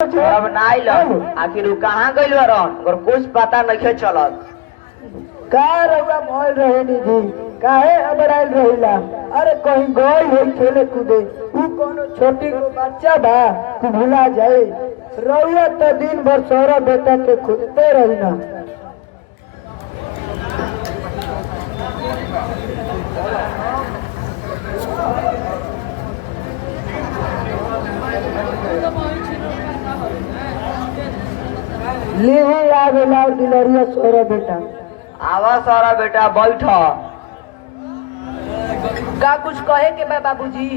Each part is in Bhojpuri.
अब नाई लो आखिर उ कहाँ गइल बरन और कुछ पता नहीं चलत। का रउआ मोल रहे निजी काहे अबड़ाइल रहिला। अरे कहीं गई होई खेले कूदे उ कोनो छोटी को बच्चा बा तू भुला जाए। रउआ तो दिन भर सौरा बेटा के खोजते रही ना। ले आवे लाल दिलरिया सौरा बेटा। आवा सारा बेटा बैठ। का कुछ कहे के बा बाबूजी?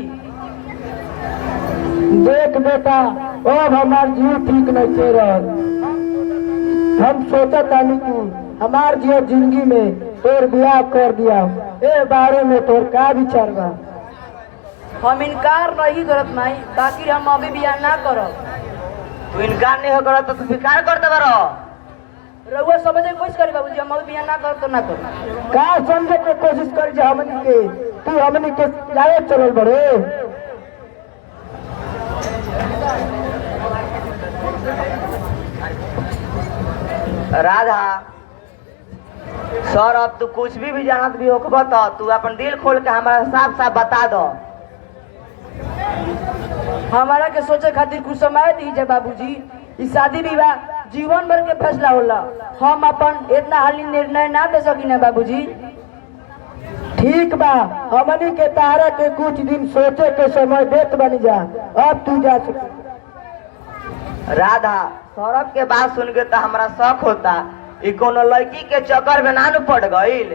देख बेटा अब हमार जीव ठीक नहीं चल रहा। हम सोचा तानी कि हमार जीव जिंदगी में तोर ब्याह कर दिया। ए बारे में तोर का विचार बा? हम इनकार नहीं करत नहीं, बाकी हम अभी बियाह ना करब। तू इनकार नहीं हो करत तो तू बेकार करते बरो। रउआ समझे कोशिश करी बाबूजी, हम अभी बियाह ना करब तो ना करब। का समझे के कोशिश कर जा हमनी के तू हमनी के लाए चलल बड़े। राधा सर अब तू कुछ भी जानत भी होखबा तो तू अपन दिल खोल के हमारा साफ साफ बता दो। हमारा के सोचे खातिर कुछ समय दीजिए बाबूजी। ई शादी विवाह जीवन भर के फैसला होला। हम अपन इतना हाली निर्णय ना दे सकी ना बाबूजी। ठीक बा हमनी के तारा के कुछ दिन सोचे के समय देत बनी जा। अब तू जा सक। राधा सौरभ के बात सुन के तो हमारा शौक होता ई कोनो लड़की के चक्कर में ना न पड़ गईल।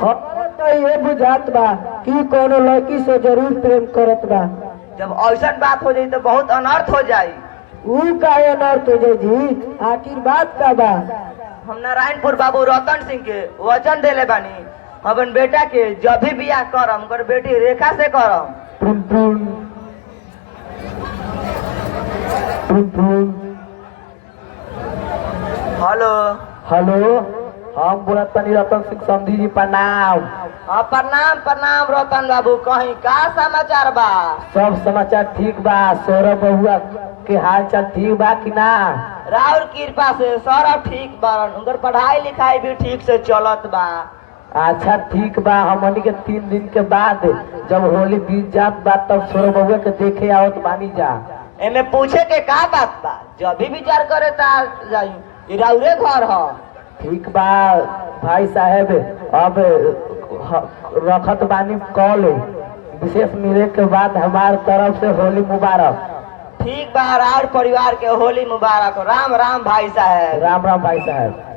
हमरा तो ये बुझात बा कि कोनो लड़की से जरूर प्रेम करत बा। जब ऐसा बात हो जाई तो बहुत अनर्थ हो जाई। ऊ काहे अनर्थ हो जाई जी? आखिर बात का बा? हम नारायणपुर बाबू रतन सिंह के वचन देले बानी अपन बेटा के जब भी बियाह करम कर बेटी रेखा से करम। पुन पुन पुन पुन। हेलो हेलो हम बोलत तनी रतन सिंह समधी जी प्रणाम। हाँ प्रणाम प्रणाम रतन बाबू, कहीं का समाचार बा? सब समाचार ठीक बा। सौरभ बहुआ के हाल चाल ठीक बा कि ना? राहुल कृपा से सौरभ ठीक बारन, उनकर पढ़ाई लिखाई भी ठीक से चलत बा। अच्छा ठीक बा। हमनी के 3 दिन के बाद जब होली बीत जात बा तब सौरभ बहुआ के देखे आवत बानी जा। एमे पूछे के का बात बा? जब भी विचार करे ता जाई, ई राउरे घर ह। ठीक बा भाई साहब अब रखत बानी कॉल। विशेष मिले के बाद हमार तरफ से होली मुबारक। ठीक बा, राउर परिवार के होली मुबारक। राम राम भाई साहब। राम राम भाई साहब।